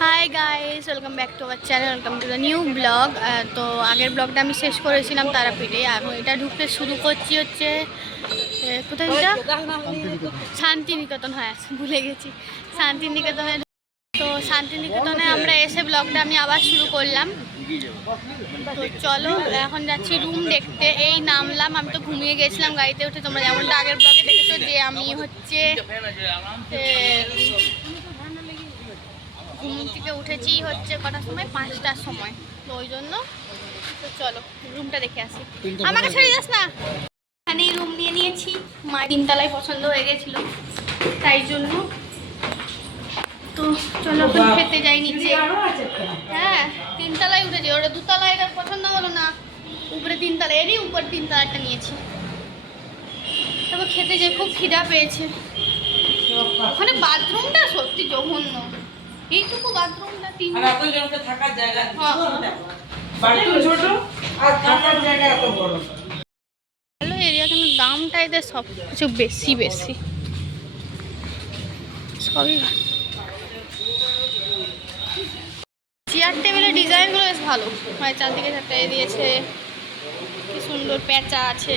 Hi guys, welcome back to our channel, welcome to the new blog. তো আগের ব্লগটা আমি শেষ করেছিলাম তারাপীঠে। এখন এটা ঢুকতে শুরু করছি হচ্ছে কোথায়, এটা শান্তিনিকেতন। হ্যাঁ, ভুলে গেছি, শান্তিনিকেতনে। তো শান্তিনিকেতনে আমরা এসে ব্লগটা আমি আবার শুরু করলাম। তো চলো এখন যাচ্ছি রুম দেখতে। এই নামলাম, আমি তো ঘুমিয়ে গেছিলাম গাড়িতে উঠে। তোমরা যেমনটা আগের ব্লগে দেখেছো যে আমি হচ্ছে ঘুম থেকে উঠেছি হচ্ছে কটার সময়, 5টার সময়। তো ওই জন্য তো চলো রুমটা দেখে আসি। আমাকে ছেড়ে যাস না। এখানেই রুম নিয়ে নিয়েছি। মা 3তলায় পছন্দ হয়ে গেছিলো, তাই জন্য। তো চলো এখন খেতে যাই নিচে। হ্যাঁ, 3তলায় উঠেছি, ওটা 2তলায় এটা পছন্দ হলো না। উপরে 3তলা, এরই উপর 3তলাটা নিয়েছি। তারপর খেতে যাই, খুব খিদা পেয়েছে। ওখানে বাথরুমটা সত্যি জঘন্য। এইটুকু বাথরুমটা থাকার জায়গা ছোট আর থাকার জায়গা এত বড়। ভালো এরিয়া, কিন্তু দামটা এদের সব কিছু বেশি বেশি সবই। চেয়ার টেবিলের ডিজাইনগুলো বেশ ভালো, মানে চারদিকে চারটা দিয়েছে, কি সুন্দর প্যাঁচা আছে।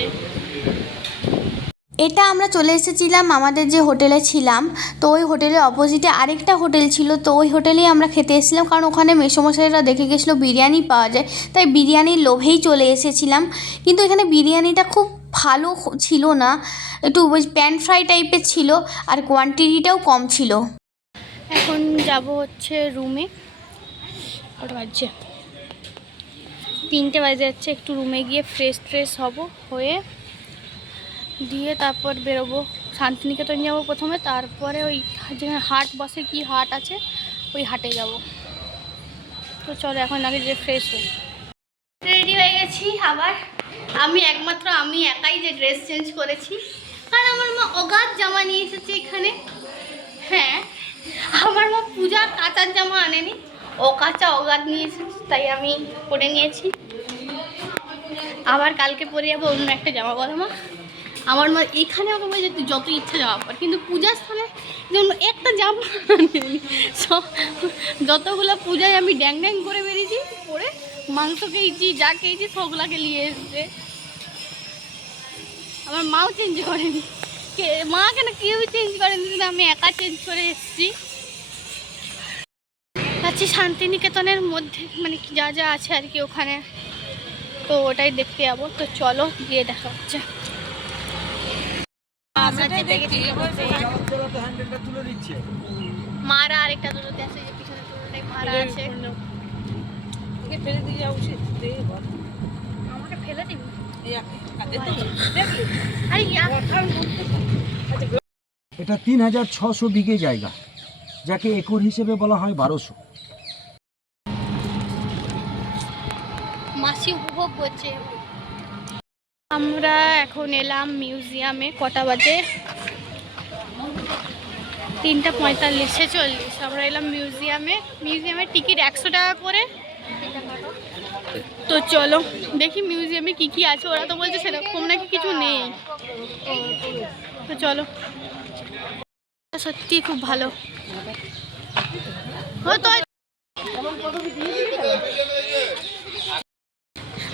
এটা আমরা চলে এসেছিলাম আমাদের যে হোটেলে ছিলাম। তো ওই হোটেলের অপোজিটে আরেকটা হোটেল ছিল। তো ওই হোটেলেই আমরা খেতে এসেছিলাম, কারণ ওখানে মেসোমশাইরা দেখে গেছিলো বিরিয়ানি পাওয়া যায়, তাই বিরিয়ানির লোভেই চলে এসেছিলাম। কিন্তু এখানে বিরিয়ানিটা খুব ভালো ছিল না, একটু ওই প্যান ফ্রাই টাইপের ছিল, আর কোয়ান্টিটিটাও কম ছিল। এখন যাব হচ্ছে রুমে। ওটা বাজছে 3টে বাজে যাচ্ছে। একটু রুমে গিয়ে ফ্রেশ হব, হয়ে দিয়ে তারপর বেরোবো। শান্তিনিকেতন যাবো প্রথমে, তারপরে ওই যেখানে হাট বসে, কি হাট আছে, ওই হাটে যাব। তো চলো এখন আগে যে ফ্রেশ হই। রেডি হয়ে গেছি আবার। একমাত্র আমি একাই যে ড্রেস চেঞ্জ করেছি, কারণ আমার মা অগাধ জামা নিয়ে এসেছে এখানে। হ্যাঁ, আমার মা পূজার কাঁচার জামা আনেনি, ও কাঁচা অগাধ নিয়ে এসেছে, তাই আমি পরে নিয়েছি। আবার কালকে পরে যাবো অন্য একটা জামা। বলো মা, আমার মা এখানে আমাকে বলে যে তুই যত ইচ্ছা জামা পর, কিন্তু পূজার স্থানে জন্য একটা জামা আনেনি। যতগুলো পূজায় আমি ড্যাং ড্যাং করে বেরিয়েছি, পরে মাংস খেয়েছি, যা খেয়েছি সবগুলাকে নিয়ে এসছে। আমার মাও চেঞ্জ করেনি, মা কেন কেউ চেঞ্জ করেনি, আমি একা চেঞ্জ করে এসেছি। আচ্ছা, শান্তিনিকেতনের মধ্যে মানে যা যা আছে আর কি ওখানে, তো ওটাই দেখতে যাবো। তো চলো গিয়ে দেখা হচ্ছে। মারা আরেকটা দুটোতে আছে, যে পিছনে দুটোটাই মারা আছে। আমাকে ফেলে দিবি? এটা 3600 বিঘে জায়গা, যাকে একর হিসেবে বলা হয় 1200। মাসি উপভোগ করছে। আমরা এখন এলাম মিউজিয়ামে। কটা বাজে? 3:45, 46। আমরা এলাম মিউজিয়ামে। মিউজিয়ামের টিকিট 100 টাকা করে। তো চলো দেখি মিউজিয়ামে কি কি আছে। ওরা তো বলছে সেরকম নাকি কিছু নেই। তো চলো, সত্যি খুব ভালো।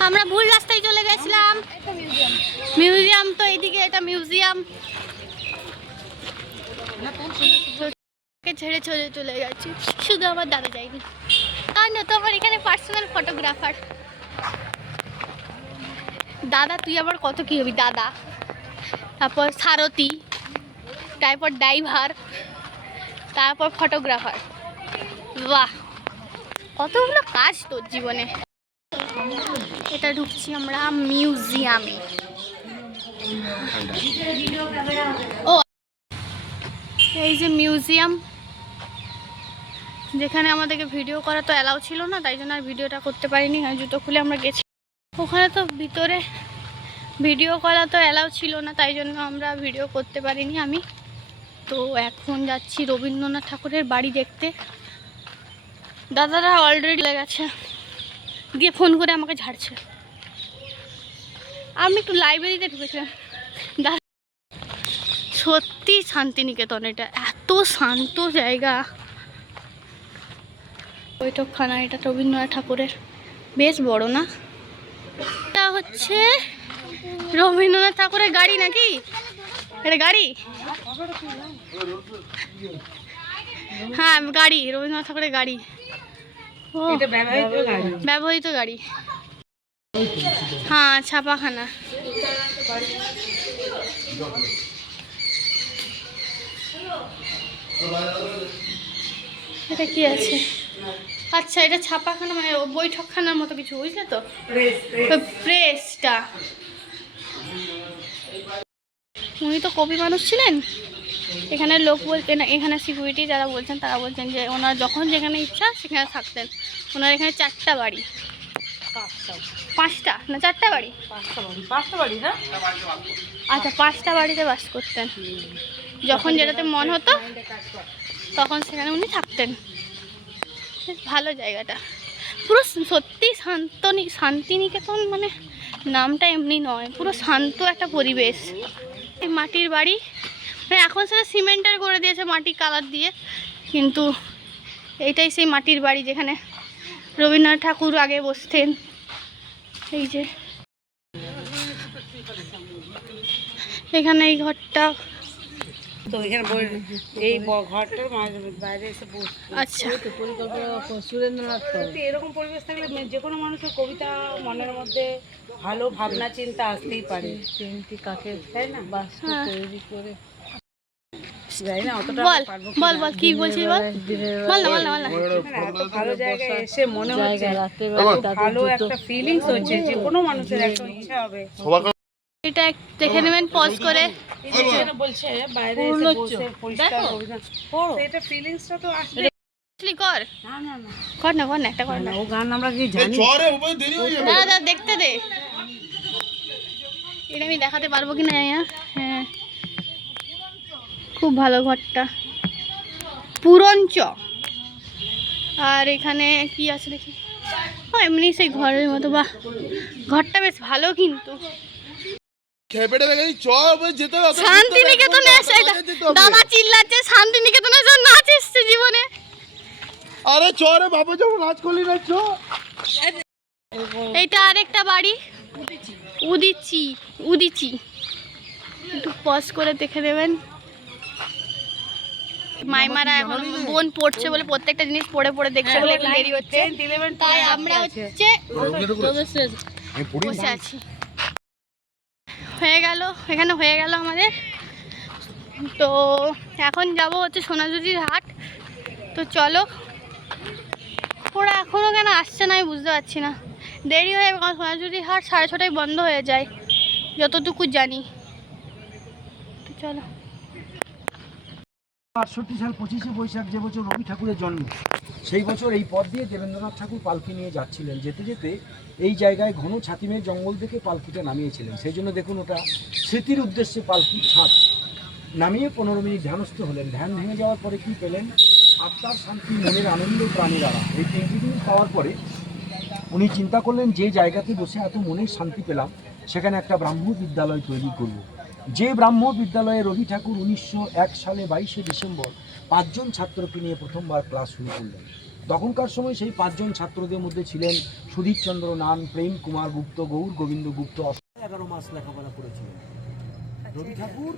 আমরা ভুল রাস্তায় চলে গেছিলাম। মিউজিয়াম তো এইদিকে, এটা মিউজিয়াম। ছেড়ে চলে গেছি, শুধু আমার দাদা যায়নি, কারণ তো আমার এখানে পার্সোনাল ফটোগ্রাফার। দাদা তুই আবার কত কি হবি, দাদা, তারপর সারথি, তারপর ড্রাইভার, তারপর ফটোগ্রাফার। বাহ, কতগুলো কাজ তোর জীবনে। এটা ঢুকছি আমরা মিউজিয়ামে। ও, এই যে মিউজিয়াম, যেখানে আমাদেরকে ভিডিও করা তো অ্যালাউ ছিল না, তাই জন্য আর ভিডিওটা করতে পারিনি। আর জুতো খুলে আমরা গেছি, ওখানে তো ভিতরে ভিডিও করা তো অ্যালাউ ছিল না, তাই জন্য আমরা ভিডিও করতে পারিনি আমি। তো এখন যাচ্ছি রবীন্দ্রনাথ ঠাকুরের বাড়ি দেখতে। দাদারা অলরেডি লেগে গেছে, দিয়ে ফোন করে আমাকে ঝাড়ছে। আমি একটু লাইব্রেরিতে ঢুকেছিলাম। সত্যি শান্তিনিকেতন, এটা এত শান্ত জায়গা। বৈঠকখানা, এটা রবীন্দ্রনাথ ঠাকুরের, বেশ বড় না? এটা হচ্ছে রবীন্দ্রনাথ ঠাকুরের গাড়ি নাকি? এটা গাড়ি? হ্যাঁ গাড়ি, রবীন্দ্রনাথ ঠাকুরের গাড়ি। ও ব্যবহৃত গাড়ি। হ্যাঁ ছাপাখানা। এটা কি আছে? আচ্ছা এটা ছাপাখানা, মানে বৈঠকখানার মতো কিছু, বুঝলে তো? প্রেসটা। উনি তো কবি মানুষ ছিলেন। এখানে লোক বলতেন, এখানে সিকিউরিটি যারা বলছেন তারা বলছেন যে ওনার যখন যেখানে ইচ্ছা সেখানে থাকতেন। ওনার এখানে 4টা বাড়ি, 5টা না 4টা বাড়ি, 5টা বাড়ি না? আচ্ছা 5টা বাড়িতে বাস করতেন। যখন যেটাতে মন হতো তখন সেখানে উনি থাকতেন। বেশ ভালো জায়গাটা, পুরো সত্যি শান্তিনিকেতন, মানে নামটা এমনি নয়, পুরো শান্ত একটা পরিবেশ। এই মাটির বাড়ি, মানে এখন সেটা সিমেন্টের করে দিয়েছে মাটি কালার দিয়ে, কিন্তু এইটাই সেই মাটির বাড়ি যেখানে রবীন্দ্রনাথ ঠাকুর আগে বসতেন। এই যে এখানে এই ঘরটা, তো এখানে এই ঘরটার বাইরে এসে আচ্ছা সুরেন্দ্রনাথ, এরকম পরিবেশ থাকলে যে কোনো মানুষের কবিতা মনের মধ্যে ভালো ভাবনা চিন্তা আসতেই পারে। কাকে তাই না তৈরি করে যাই না অতটা বল বল বল কি বলছিস, বল বল না বল না বল না। এত ভালো জায়গায় এসে মনে হচ্ছে ভালো একটা ফিলিংস হচ্ছে, যে কোনো মানুষের একটা ইচ্ছা হবে। এটা দেখে নেবেন পজ করে। বলছে বাইরে এসে বসে পরিষ্কার কবিতা পড়ো, এটা ফিলিংসটা তো আসবে। কর না না না কর না, কর না, একটা কর না। ও গান আমরা কি জানি? না না দেখতে দে, এটা আমি দেখাতে পারবো কি না জানি না। হ্যাঁ খুব ভালো ঘরটা, পুরঞ্চ। আর এখানে কি আছে দেখি, ও এমনি সেই ঘরের মতো। বাহ ঘরটা বেশ ভালো, কিন্তু শান্তিনিকেতনে এসে দাদা চিল্লাচ্ছে শান্তিনিকেতনে এসে নাচ এসছে জীবনে। আরে চরে বাবা যখন নাচ করলি না চ। এইটা আরেকটা বাড়ি, উদিচি উদিচি, একটু পজ করে দেখে নেবেন। মাইমারা এখন বোন পড়ছে বলে প্রত্যেকটা জিনিস পড়ে পড়ে দেখছে বলে একটু দেরি হচ্ছে, তাই আমরা হচ্ছে বসে আছি। হয়ে গেল, এখানে হয়ে গেল আমাদের। তো এখন যাব হচ্ছে সোনাঝুরির হাট। তো চলো, ওরা এখনও কেন আসছে না আমি বুঝতে পারছি না। দেরি হয়ে যাবে, কারণ সোনাঝুরির হাট 6:30টায় বন্ধ হয়ে যায় যতটুকু জানি। তো চলো। 68 সাল 25শে বৈশাখ, যে বছর রবি ঠাকুরের জন্ম, সেই বছর এই পথ দিয়ে দেবেন্দ্রনাথ ঠাকুর পালকি নিয়ে যাচ্ছিলেন। যেতে যেতে এই জায়গায় ঘন ছাতিমের জঙ্গল থেকে পালকিটা নামিয়েছিলেন। সেই জন্য দেখুন ওটা স্মৃতির উদ্দেশ্যে পালকির ছাদ। নামিয়ে 15 মিনিট ধ্যানস্থ হলেন। ধ্যান ভেঙে যাওয়ার পরে কী পেলেন? আত্মার শান্তি, মনের আনন্দ, প্রাণের আরাম। এই 3টি জিনিস পাওয়ার পরে উনি চিন্তা করলেন, যে জায়গাতে বসে এত মনের শান্তি পেলাম সেখানে একটা ব্রাহ্ম বিদ্যালয় তৈরি করব। যে ব্রাহ্ম বিদ্যালয়ে রবি ঠাকুর 1901 সালে 22শে ডিসেম্বর 5 জন ছাত্রকে নিয়ে প্রথমবার ক্লাস শুরু করলেন। তখনকার সময় সেই 5 জন ছাত্রদের মধ্যে ছিলেন সুধীরচন্দ্র নান, প্রেম কুমার গুপ্ত, গৌর গোবিন্দ গুপ্ত। 11 মাস লেখাপড়া করেছিলেন রবি ঠাকুর।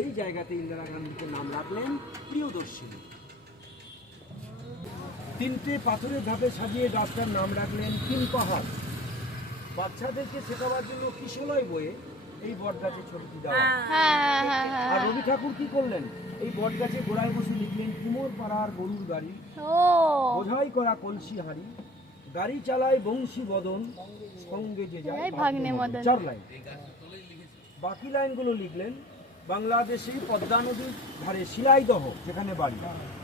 এই জায়গাতে ইন্দিরা গান্ধীকে নাম রাখলেন প্রিয়দর্শিনী। 3টে পাথরের ধাপে সাজিয়ে গাছটার নাম রাখলেন 3 পাহাড়। বাচ্চাদেরকে শেখাবার জন্য কিশলয় বয়ে এই বট গাছে ছবিটি দেওয়া। আর রবি ঠাকুর কি করলেন? এই বট গাছে গোড়ায় বসে লিখলেন কুমোর পাড়ার গরুর গাড়ি, বোঝাই করা কলসি হাড়ি, গাড়ি চালায় বংশী বদন, সঙ্গে যে যায় ভাগ্নে মদন। 4 লাইন। বাকি লাইনগুলো লিখলেন বাংলাদেশে পদ্মা নদীর ধারে শিলাইদহ যেখানে বাড়ি,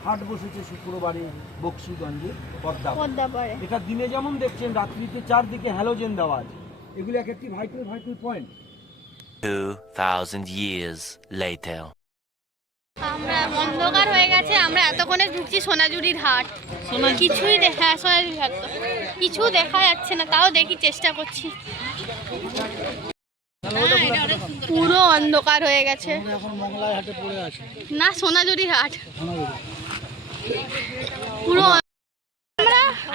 হাট বসেছে শুক্রবারে বক্সিগঞ্জে পদ্মাপাড়ে। এটা দিনে যেমন দেখছেন, রাত্রিতে চারদিকে হ্যালোজেন দেওয়া আছে। এগুলো এক একটি ভাইটাল পয়েন্ট। 2000 years later. আমরা অন্ধকার হয়ে গেছে, আমরা এতক্ষণে ঢুকছি সোনাঝুরির হাট। কিছুই সোনাঝুরির হাট তো কিছু দেখা যাচ্ছে না, তাও দেখি চেষ্টা করছি। পুরো অন্ধকার হয়ে গেছে। এখন মংলায় হাটে পড়ে আছে। না, সোনাঝুরি হাট পুরো।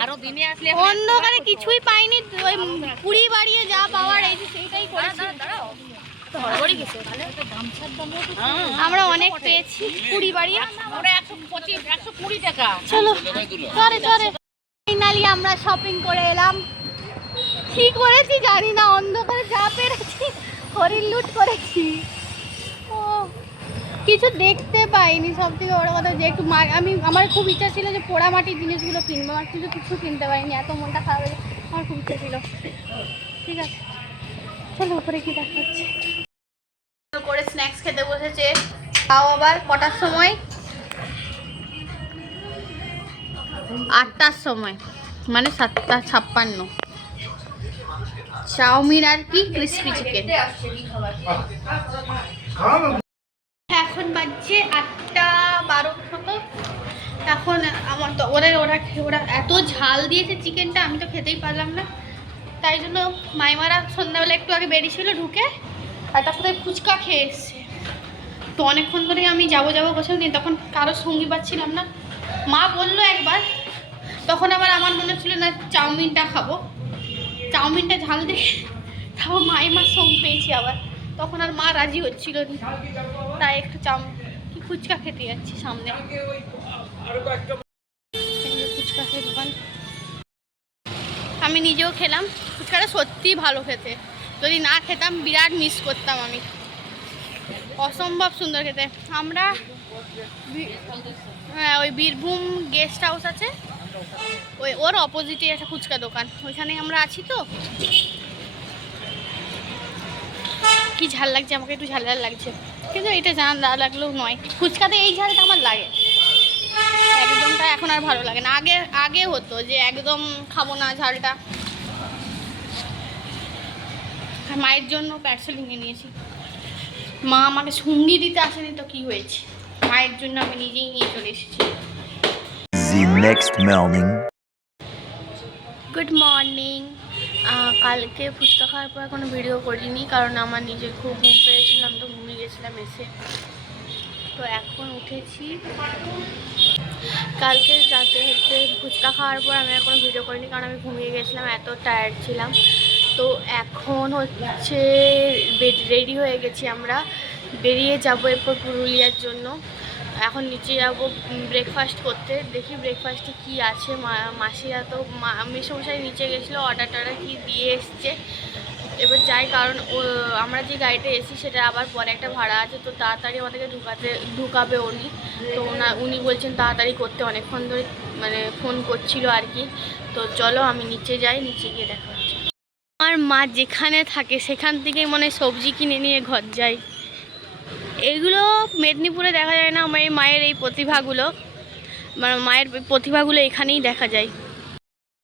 আরো দিনে আসলে অন্ধকারে কিছুই পাইনি, ওই পুরি বাড়িয়ে যা পাওয়ার এই যে সেইটাই করেছি। আমরা অনেক পেয়েছি পুরি বাড়িয়ে। 120 টাকা। চলো চলে চলে ফাইনালি আমরা শপিং করে এলাম। কি করেছি জানি না, অন্ধকারে যা পেরেছি হরিণ লুট করেছি। ও কিছু দেখতে পাইনি, সব থেকে বড় কথা যে একটু আমার খুব ইচ্ছা ছিল যে পোড়ামাটির জিনিসগুলো কিনবো, আর কিছু কিনতে পারিনি, এত মনটা খারাপ হয়েছে। আমার খুব ইচ্ছা ছিল। ঠিক আছে চলো উপরে কি দেখাচ্ছে। করে স্ন্যাক্স খেতে বসেছে, তাও আবার কটার সময়, 8টার সময়, মানে 7:56। চাউমিন আর কি ক্রিসপি চিকেন। এখন বাজছে 8:12 মতো। এখন আমার তো ওরা এত ঝাল দিয়েছে চিকেনটা, আমি তো খেতেই পারলাম না। তাই জন্য মাইমারা সন্ধ্যাবেলা একটু আগে বেরিয়েছিল ঢুকে, আর তারপরে ফুচকা খেয়ে এসছে। তো অনেকক্ষণ ধরে আমি যাবো বসেও নি, তখন কারোর সঙ্গী পাচ্ছিলাম না। মা বললো একবার, তখন আবার আমার মনে ছিল না চাউমিনটা খাবো, চাউমিনটা ঝাল দেখে তাও মাইমার সঙ্গ পেয়েছি আবার, তখন আর মা রাজি হচ্ছিল না, তাই একটু ফুচকা খেতে যাচ্ছি সামনে। ফুচকা খেয়ে দোকান আমি নিজেও খেলাম, ফুচকাটা সত্যিই ভালো খেতে, যদি না খেতাম বিরাট মিস করতাম আমি, অসম্ভব সুন্দর খেতে। আমরা হ্যাঁ ওই বীরভূম গেস্ট হাউস আছে, ওর অপোজিটে একটা ফুচকা দোকান, ওইখানে আমরা আছি। তো কি ঝাল লাগছে, আমাকে একটু ঝাল লাগছে, কিন্তু এটা ঝাল না লাগলেও নয়, ফুচকাতে এই ঝালটা আমার লাগে একদমটা, এখন আর ভালো লাগে না। আগে হতো যে একদম খাবো না ঝালটা। মায়ের জন্য পার্সেল নিয়ে নিয়েছি, মা আমাকে সঙ্গী দিতে আসেনি তো কি হয়েছে, মায়ের জন্য আমি নিজেই নিয়ে চলে এসেছি। Good morning. কালকে ফুচকা খাওয়ার পর কোনো ভিডিও করিনি, কারণ আমার নিজের খুব ঘুম পেয়েছিলাম, তো ঘুমিয়ে গেছিলাম এসে। তো এখন উঠেছি, কালকে রাতে ফুচকা খাওয়ার পর আমি আর কোনো ভিডিও করিনি, কারণ আমি ঘুমিয়ে গেছিলাম, এত টায়ার্ড ছিলাম। তো এখন হচ্ছে রেডি হয়ে গেছি, আমরা বেরিয়ে যাবো এরপর পুরুলিয়ার জন্য। এখন নিচে যাবো ব্রেকফাস্ট করতে, দেখি ব্রেকফাস্টে কি আছে। মাসিরা তো মেসমশাই নিচে গেছিলো, অর্ডার কি দিয়ে এসছে। এবার যাই, কারণ আমরা যে গাড়িতে এসি সেটা আবার পরে একটা ভাড়া আছে, তো তাড়াতাড়ি আমাদেরকে ঢুকাবে উনি। তো উনি বলছেন তাড়াতাড়ি করতে, অনেকক্ষণ ধরে মানে ফোন করছিল আর কি। তো চলো আমি নিচে যাই, নিচে গিয়ে দেখা হচ্ছে। আমার মা যেখানে থাকে সেখান থেকেই মনে হয় সবজি কিনে নিয়ে ঘর যায়। এগুলো মেদিনীপুরে দেখা যায় না, আমার মায়ের এই প্রতিভাগুলো, মানে মায়ের প্রতিভাগুলো এখানেই দেখা যায়।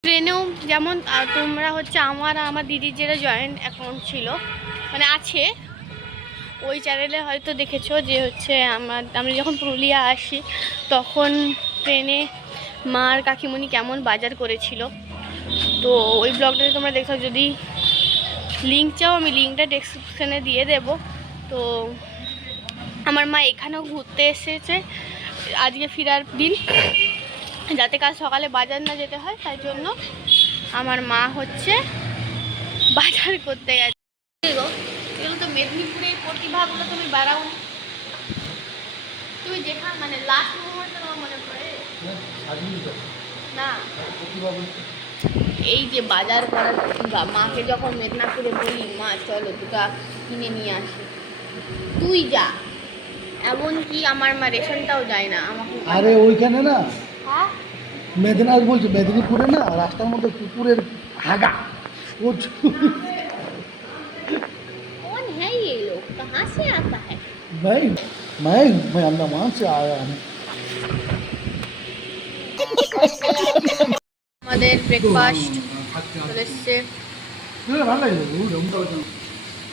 ট্রেনেও যেমন তোমরা হচ্ছে আমার দিদির যেটা জয়েন্ট অ্যাকাউন্ট ছিল, মানে আছে, ওই চ্যানেলে হয়তো দেখেছো যে হচ্ছে আমরা যখন পুরুলিয়া আসি তখন ট্রেনে মার কাকিমণি কেমন বাজার করেছিল। তো ওই ব্লগটাতে তোমরা দেখো, যদি লিঙ্ক চাও আমি লিঙ্কটা ডেসক্রিপশানে দিয়ে দেব। তো আমার মা এখানেও ঘুরতে এসেছে, আজকে ফেরার দিন, যাতে কাল সকালে বাজার না যেতে হয়, তাই জন্য আমার মা হচ্ছে বাজার করতে গেছে। এগুলো তো মেদিনীপুরের প্রতিভাগুলো তুমি বাড়াও, তুমি যেখানে মানে লাস্ট মোমেন্টটা তোমার মনে পড়ে না, এই যে বাজার করার মাকে যখন মেদিনীপুরে বলি মা চলো দুটো কিনে নিয়ে আসি, তুই যা, এমনকি আমার মা রেশনটাও যায় না আমাকে। আরে ওইখানে না, হ্যাঁ মেদিনীপুরে না রাস্তার মধ্যে কুকুরের হাগা, कौन है ये लोग, कहाँ से आता है? मैं अंडमान से आया हूँ। আমাদের ব্রেকফাস্ট চলে এসছে।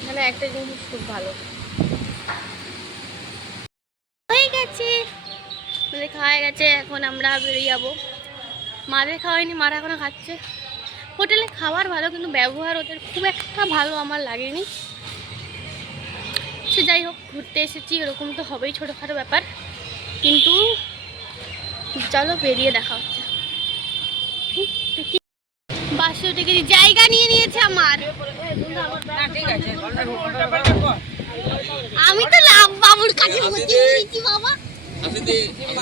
মানে একটা জিনিস খুব ভালো হয়ে গেছে, আমাদের খাওয়া গেছে, এখন আমরা বেরিয়ে যাবো। মাদের খাওয়াইনি, মারা এখনো খাচ্ছে। হোটেলে খাবার ভালো, কিন্তু ব্যবহার ওদের খুব একটা ভালো আমার লাগেনি। সে যাই হোক, ঘুরতে এসেছি, এরকম তো হবেই, ছোটোখাটো ব্যাপার। কিন্তু চলো বেরিয়ে দেখা হচ্ছে। বাসে উঠে গেছি, জায়গা নিয়ে নিয়েছে আমার। আমি তো লাভ বাবুর কাছে বসে পড়েছি বাবা,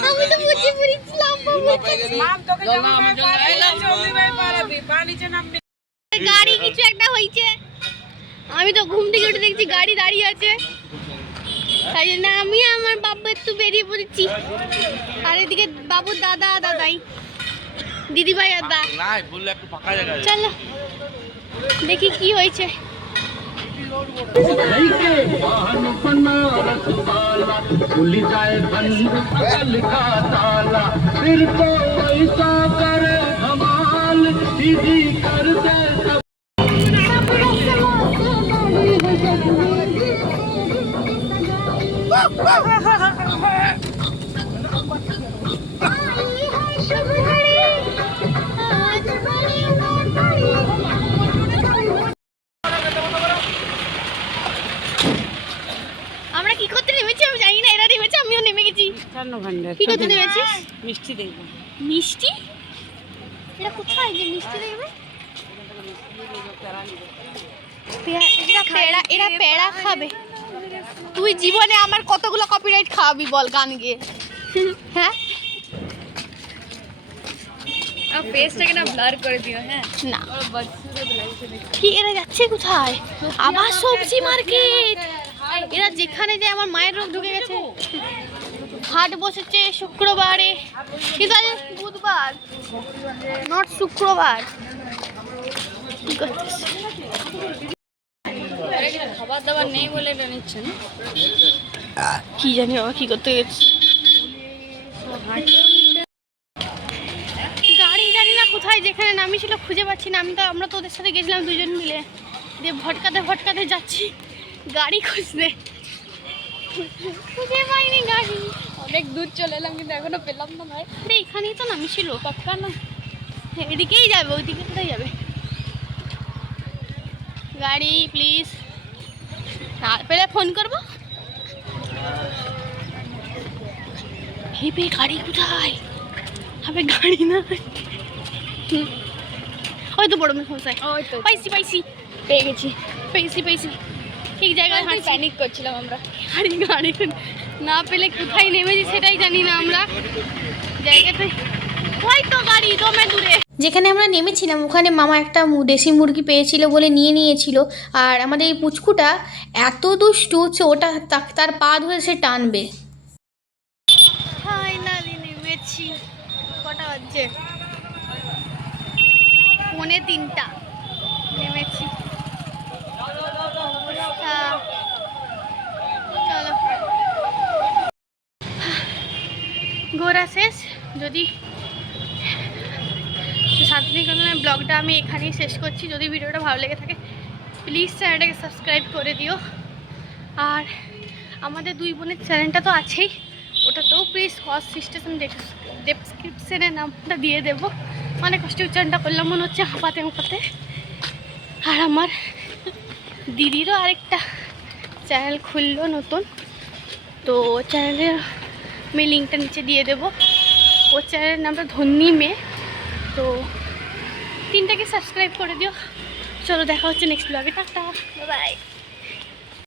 আমি তো বসে পড়েছি লাভ বাবুর কাছে। গাড়ি কিছু একটা হয়েছে, আমি তো ঘুম থেকে উঠে দেখছি গাড়ি দাঁড়িয়ে আছে, তাই জন্য আমি আমার বাবু একটু বেরিয়ে পড়েছি। আর এদিকে বাবুর দাদা দাদাই দিদিভাই আর দা, চলো দেখি কি হয়েছে। আমরা কি করতে নেমেছি আমি জানি না, এরা নেমেছে আমিও নেমে গেছি। কি করতে নেমেছিস? মিষ্টি দেখবো। মিষ্টি? এটা কোথায় যে মিষ্টি দেখবে? এরা পেড়া খাবে। তুই জীবনে আমার কতগুলো কপিরাইট খাওয়াবি বল গান গেয়ে? হ্যাঁ, পেজটাকে না ব্লার করে দিও। হ্যাঁ না কি এরা যাচ্ছে কোথায়? আবার সবজি মার্কেট। এরা যেখানে যায়, আমার মায়ের রোগ ঢুকে গেছে। হাট বসেছে শুক্রবারে, কিন্তু আজ বুধবার, নট শুক্রবার। কি করছিস? খাবার দাবার নেই বলে এটা নিচ্ছে না। কি জানি বাবা কি করতে গেছি। গাড়ি জানি না কোথায়, যেখানে নামিয়েছিল খুঁজে পাচ্ছি না। আমরা তো ওদের সাথে গেছিলাম দুজন মিলে, দিয়ে ভটকাতে ভটকাতে যাচ্ছি গাড়ি খুঁজতে, খুঁজে পাইনি গাড়ি। অনেক দূর চলে এলাম কিন্তু এখনো পেলাম না ভাই। আরে এখানেই তো নামিয়েছিল। পাক্কা না? এদিকেই যাবে, ওইদিকে কোথায় যাবে? গাড়ি প্লিজ, পেলে ফোন করবো। হেবে গাড়ি কোথায়? হবে গাড়ি না, ওই তো বড় মেয়ে সমস্যায়। পাইছি পাইছি, পেয়ে গেছি। পেয়েছি ঠিক জায়গায় হাঁটছি। প্যানিক করছিলাম আমরা। গাড়ি না পেলে কোথায় নেমেছি সেটাই জানি না আমরা। জায়গাতে হয়তো গাড়ি দমে দূরে। যেখানে আমরা নেমেছিলাম ওখানে মামা একটা দেশি মুরগি পেয়েছিল বলে নিয়েছিল। আর আমাদের এই পুচকুটা এত দুষ্টু হচ্ছে, ওটা তার পা ধরে সে টানবে। ফাইনালি নেমেছি। কটা বাজছে? 2:45 নেমেছি। চলো ঘোরা শেষ। যদি শান্তিনিকেতনের ব্লগটা আমি এখানেই শেষ করছি। যদি ভিডিওটা ভালো লেগে থাকে প্লিজ চ্যানেলটাকে সাবস্ক্রাইব করে দিও। আর আমাদের দুই বোনের চ্যানেলটা তো আছেই, ওটাতেও প্লিজ কস স্টেশন ডেসক্রিপশনে নামটা দিয়ে দেবো। অনেক কষ্ট উচ্চারণটা করলাম, মনে হচ্ছে হাঁপাতে হাঁপাতে। আর আমার দিদিরও আরেকটা চ্যানেল খুললো নতুন, তো চ্যানেলের আমি লিঙ্কটা নিচে দিয়ে দেবো। ওর চ্যানেলের নামটা ধন্যী মেয়ে। তো তিনটাকে সাবস্ক্রাইব করে দিও। চলো দেখা হচ্ছে নেক্সট ব্লগে। Tata, by.